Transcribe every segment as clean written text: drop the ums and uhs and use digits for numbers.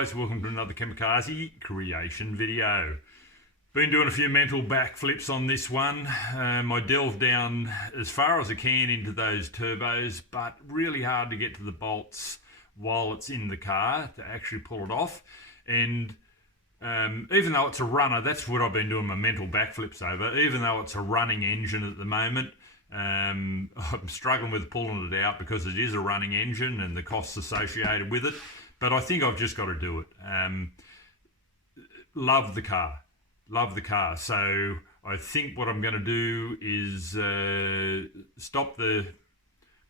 guys, welcome to another Kamikaze creation video. Been doing a few mental backflips on this one. I delved down as far as I can into those turbos, but really hard to get to the bolts while it's in the car to actually pull it off. And even though it's a runner, that's what I've been doing my mental backflips over. Even though it's a running engine at the moment, I'm struggling with pulling it out because it is a running engine and the costs associated with it. But I think I've just got to do it. Love the car. So I think what I'm going to do is stop the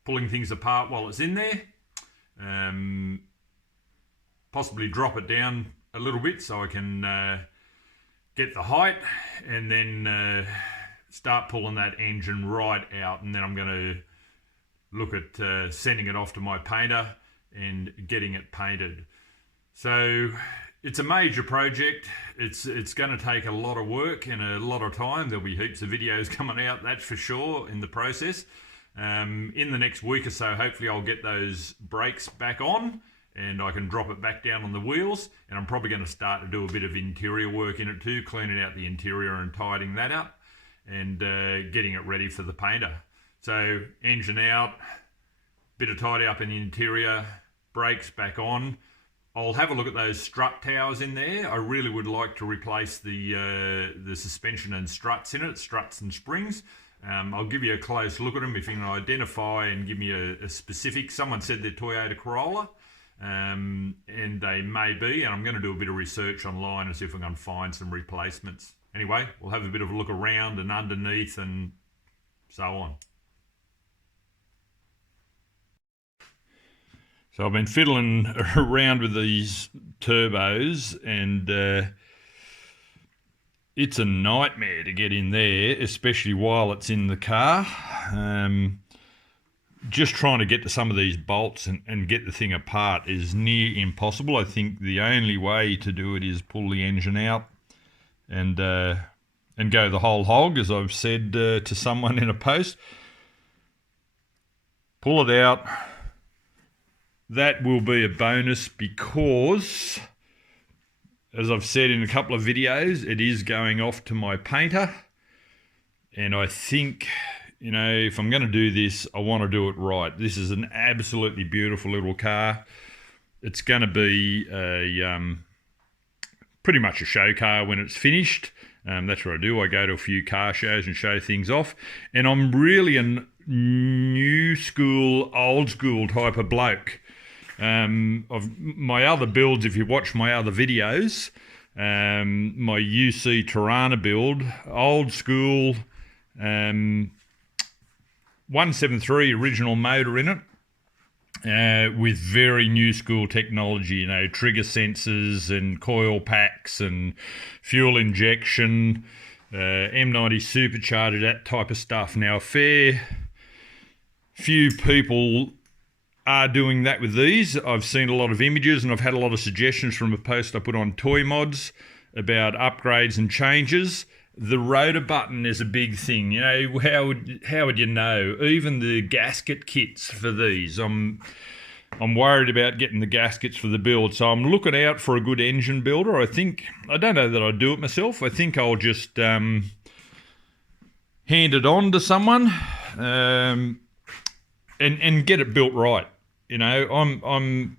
pulling things apart while it's in there. Possibly drop it down a little bit so I can get the height, and then start pulling that engine right out. And then I'm going to look at sending it off to my painter and getting it painted. So it's a major project. It's going to take a lot of work and a lot of time. There'll be heaps of videos coming out, that's for sure, in the process. In the next week or so, hopefully I'll get those brakes back on and I can drop it back down on the wheels, and I'm probably going to start to do a bit of interior work in it too, cleaning out the interior and tidying that up and getting it ready for the painter. So engine out, bit of tidy up in the interior, brakes back on. I'll have a look at those strut towers in there. I really would like to replace the suspension and struts in it, struts and springs. I'll give you a close look at them if you can identify and give me a specific. Someone said they're Toyota Corolla, and they may be, and I'm going to do a bit of research online and see if I can find some replacements. Anyway, we'll have a bit of a look around and underneath and so on. So I've been fiddling around with these turbos, and it's a nightmare to get in there, especially while it's in the car. Just trying to get to some of these bolts and get the thing apart is near impossible. I think the only way to do it is pull the engine out and go the whole hog, as I've said to someone in a post. Pull it out. That will be a bonus because, as I've said in a couple of videos, it is going off to my painter. And I think, you know, if I'm going to do this, I want to do it right. This is an absolutely beautiful little car. It's going to be pretty much a show car when it's finished. That's what I do. I go to a few car shows and show things off. And I'm really a new school, old school type of bloke. Of my other builds, if you watch my other videos, my UC Tirana build, old school, 173 original motor in it, with very new school technology, you know, trigger sensors and coil packs and fuel injection, M90 supercharger, that type of stuff. Now, a fair few people are doing that with these. I've seen a lot of images and I've had a lot of suggestions from a post I put on Toy Mods about upgrades and changes. The rotor button is a big thing. You know, how would you know? Even the gasket kits for these, I'm worried about getting the gaskets for the build, so I'm looking out for a good engine builder. I don't know that I'd do it myself. I think I'll just hand it on to someone and get it built right. You know,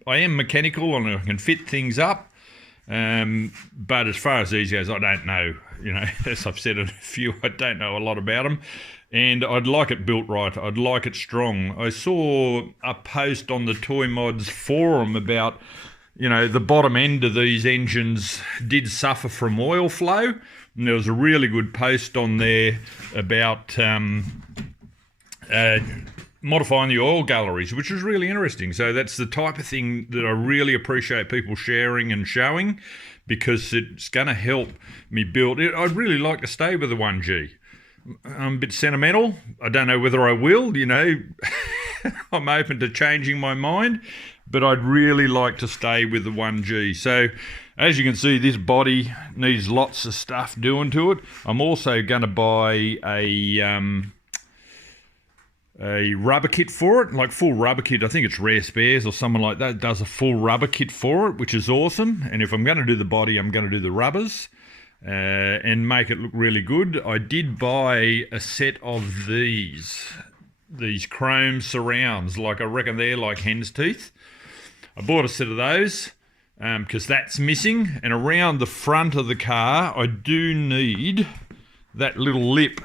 I am mechanical and I can fit things up, but as far as these goes, I don't know. You know, as I've said in a few, I don't know a lot about them, and I'd like it built right. I'd like it strong. I saw a post on the Toy Mods forum about, you know, the bottom end of these engines did suffer from oil flow, and there was a really good post on there about modifying the oil galleries, which is really interesting. So that's the type of thing that I really appreciate people sharing and showing, because it's going to help me build it. I'd really like to stay with the 1G. I'm a bit sentimental. I don't know whether I will, you know. I'm open to changing my mind, but I'd really like to stay with the 1G. So as you can see, this body needs lots of stuff doing to it. I'm also going to buy a a rubber kit for it, like full rubber kit. I think it's Rare Spares or someone like that does a full rubber kit for it, which is awesome. And if I'm going to do the body, I'm going to do the rubbers and make it look really good. I did buy a set of these chrome surrounds, like I reckon they're like hen's teeth. I bought a set of those because that's missing. And around the front of the car, I do need that little lip.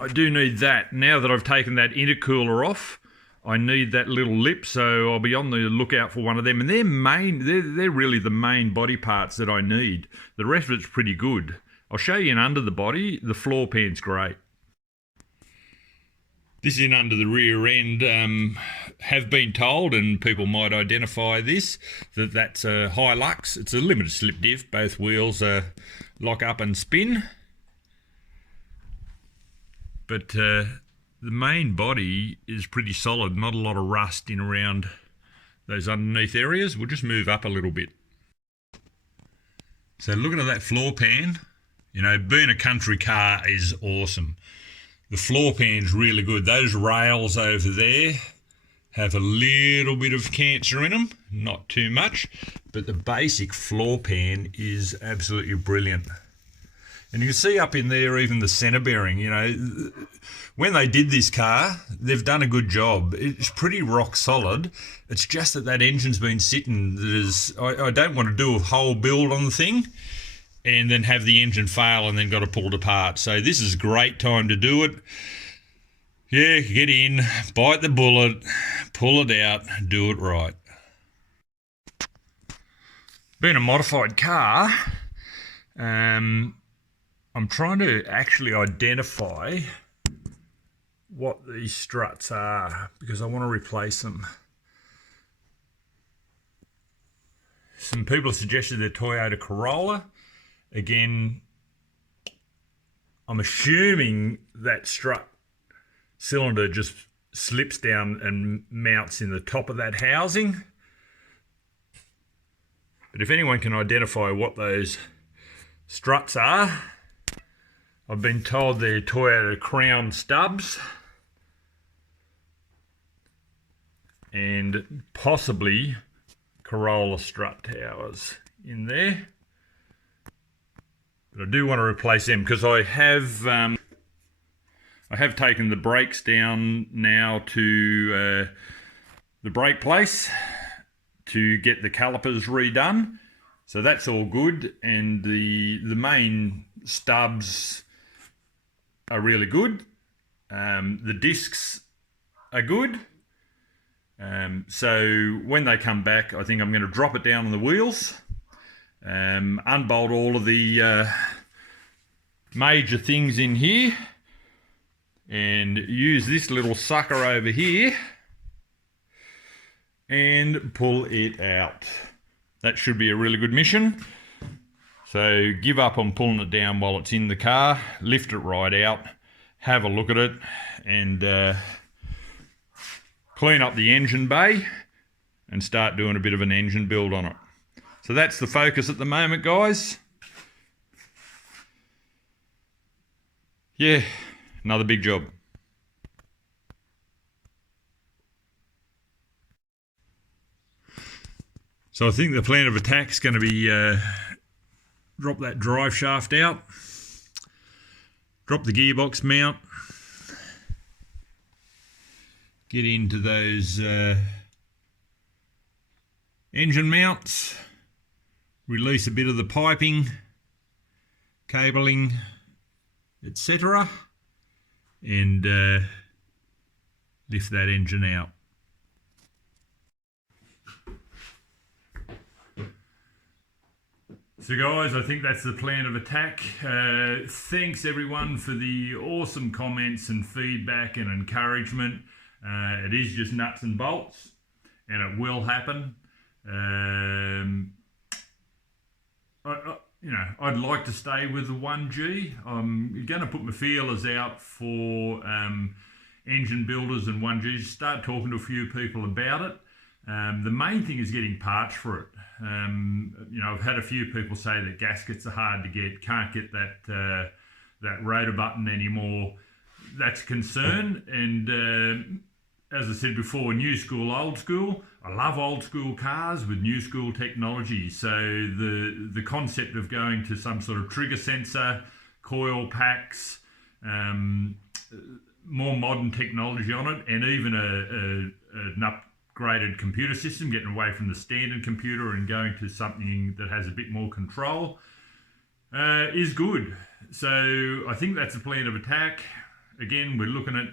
I do need that. Now that I've taken that intercooler off, I need that little lip, so I'll be on the lookout for one of them. And they're really the main body parts that I need. The rest of it's pretty good. I'll show you in under the body. The floor pan's great. This in under the rear end, have been told, and people might identify this, that's a Hilux. It's a limited slip diff. Both wheels lock up and spin. But the main body is pretty solid, not a lot of rust in around those underneath areas. We'll just move up a little bit. So looking at that floor pan, you know, being a country car is awesome. The floor pan's really good. Those rails over there have a little bit of cancer in them, not too much, but the basic floor pan is absolutely brilliant. And you can see up in there even the centre bearing, you know, when they did this car, they've done a good job. It's pretty rock solid. It's just that engine's been sitting. I don't want to do a whole build on the thing and then have the engine fail and then got to pull it apart. So this is a great time to do it. Yeah, get in, bite the bullet, pull it out, do it right. Being a modified car, I'm trying to actually identify what these struts are because I want to replace them. Some people have suggested they're Toyota Corolla. Again, I'm assuming that strut cylinder just slips down and mounts in the top of that housing. But if anyone can identify what those struts are, I've been told they're Toyota Crown stubs and possibly Corolla strut towers in there. But I do want to replace them because I have taken the brakes down now to the brake place to get the calipers redone. So that's all good, and the main stubs are really good. The discs are good. So when they come back, I think I'm going to drop it down on the wheels, unbolt all of the major things in here, and use this little sucker over here and pull it out. That should be a really good mission. So give up on pulling it down while it's in the car, lift it right out, have a look at it, and clean up the engine bay and start doing a bit of an engine build on it. So that's the focus at the moment, guys. Yeah, another big job. So I think the plan of attack is going to be drop that drive shaft out, drop the gearbox mount, get into those engine mounts, release a bit of the piping, cabling, etc., and lift that engine out. So guys, I think that's the plan of attack. Thanks everyone for the awesome comments and feedback and encouragement. It is just nuts and bolts, and it will happen. I'd like to stay with the 1G. I'm going to put my feelers out for engine builders and 1Gs. Start talking to a few people about it. The main thing is getting parts for it. I've had a few people say that gaskets are hard to get, can't get that rotor button anymore. that's a concern. And as I said before, new school, old school. I love old school cars with new school technology. So the concept of going to some sort of trigger sensor, coil packs, more modern technology on it, and even an upgraded computer system, getting away from the standard computer and going to something that has a bit more control, is good. So I think that's the plan of attack. Again, we're looking at,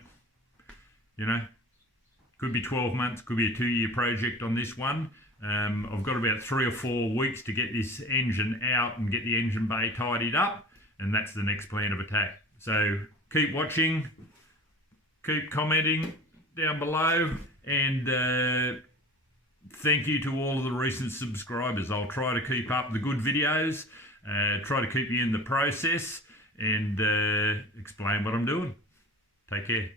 could be 12 months, could be a 2-year project on this one. I've got about 3 or 4 weeks to get this engine out and get the engine bay tidied up, and that's the next plan of attack. So keep watching, keep commenting down below, and thank you to all of the recent subscribers. I'll try to keep up the good videos, try to keep you in the process, and explain what I'm doing. Take care.